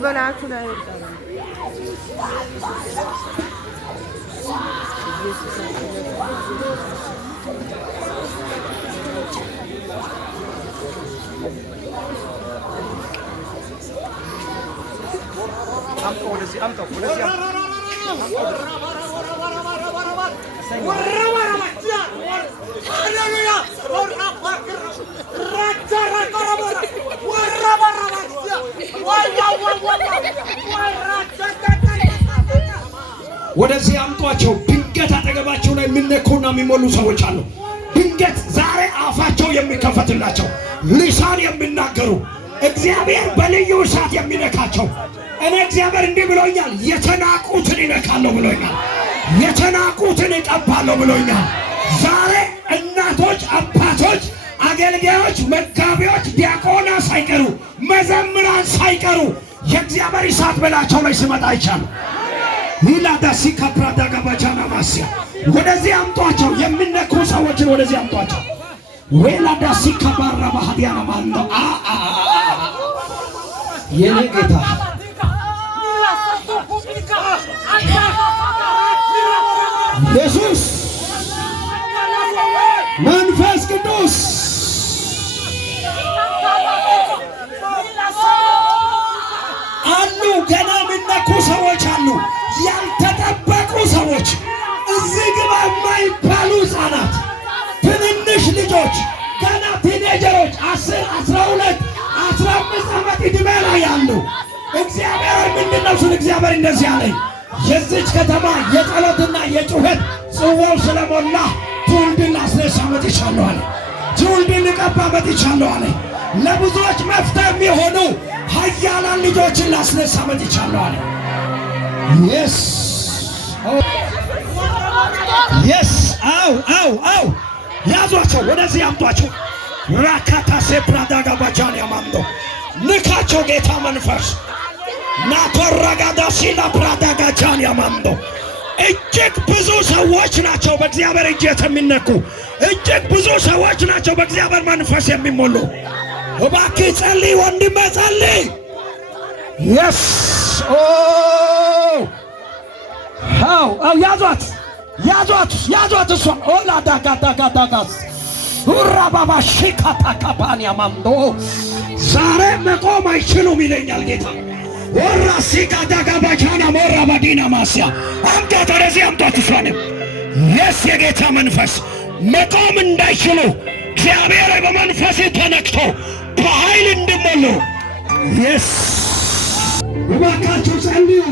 በላችሁ ላይ ወደዚህ አምጧቸው። ድንገት አጠገባቸው ላይ የሚነኩና የሚሞሉ ሰዎች አሉ። ድንገት ዛሬ አፋቸው የሚከፈትላቸው ልሳን የሚናገሩ እግዚአብሔር በልዩ እሳት የሚነካቸው። እኔ እግዚአብሔር እንዲህ ብሎኛል፣ የተናቁትን ይነካለሁ ብሎኛል፣ የተናቁትን ይቀባለሁ ብሎኛል። ዛሬ እናቶች፣ አባቶች፣ አገልጋዮች፣ መጋቢዎች፣ ዲያቆና ሳይቀሩ መዘምራን ሳይቀሩ የእግዚአብሔር እሳት በላቸው ላይ ሲመጣ ይቻላል። ይላዳሲ ካፕራዳ ጋባቻና ማሲያ ወደዚህ አምጧቸው። የሚነኩ ሰዎችን ወደዚህ አምጧቸው። ወላዳሲ ካባራ ባህዲያና ማንዶ የኔ ጌታ ኢየሱስ መንፈስ ቅዱስ አሉ። ገና የሚነኩ ሰዎች አሉ። ያልተጠበቁ ሰዎች እዚህ ግባ የማይባሉ ሕፃናት፣ ትንንሽ ልጆች፣ ገና ቲኔጀሮች 10፣ 12፣ 15 ዓመት ዕድሜ ላይ ያሉ እግዚአብሔር ምንድነው ስለ እግዚአብሔር እንደዚህ አለኝ፣ የዚች ከተማ የጸሎትና የጩኸት ጽዋው ስለሞላ ትውልድን ላስነሳ መጥቻለሁ አለ። ትውልድን ልቀባ መጥቻለሁ አለ። ለብዙዎች መፍትሄ የሚሆኑ ኃያላን ልጆችን ላስነሳ መጥቻለሁ አለ። የስ የስ አው ያዟቸው፣ ወደዚህ አምጧቸው። ራካታ ሴፕራዳጋ ባጃን ያማንዶ ንካቸው። ጌታ መንፈስ ናቶራጋዳ ሲላ ፕራዳጋ ጃን ያማንዶ እጅግ ብዙ ሰዎች ናቸው በእግዚአብሔር እጅ የሚነኩ። እጅግ ብዙ ሰዎች ናቸው በእግዚአብሔር መንፈስ የሚሞሉ። እባክህ ጸልይ ወንድሜ ጸልይ። የስ ያዟት ያዟት ያዟት። እሷ ኦላዳጋዳጋዳጋስ ኡራባባ ሺካታካባን ያማንዶ ዛሬ መቆም አይችሉም ይለኛል ጌታ። ወራ ሲጋዳጋባቻና ሞራ ባዲና ማስያ አምጧት፣ ወደዚህ አምጧት። እሷንም የስ የጌታ መንፈስ መቆም እንዳይችሉ እግዚአብሔር በመንፈስ ተነክቶ በኃይል እንዲሞሉ የስ እባካችሁ ጸልዩ።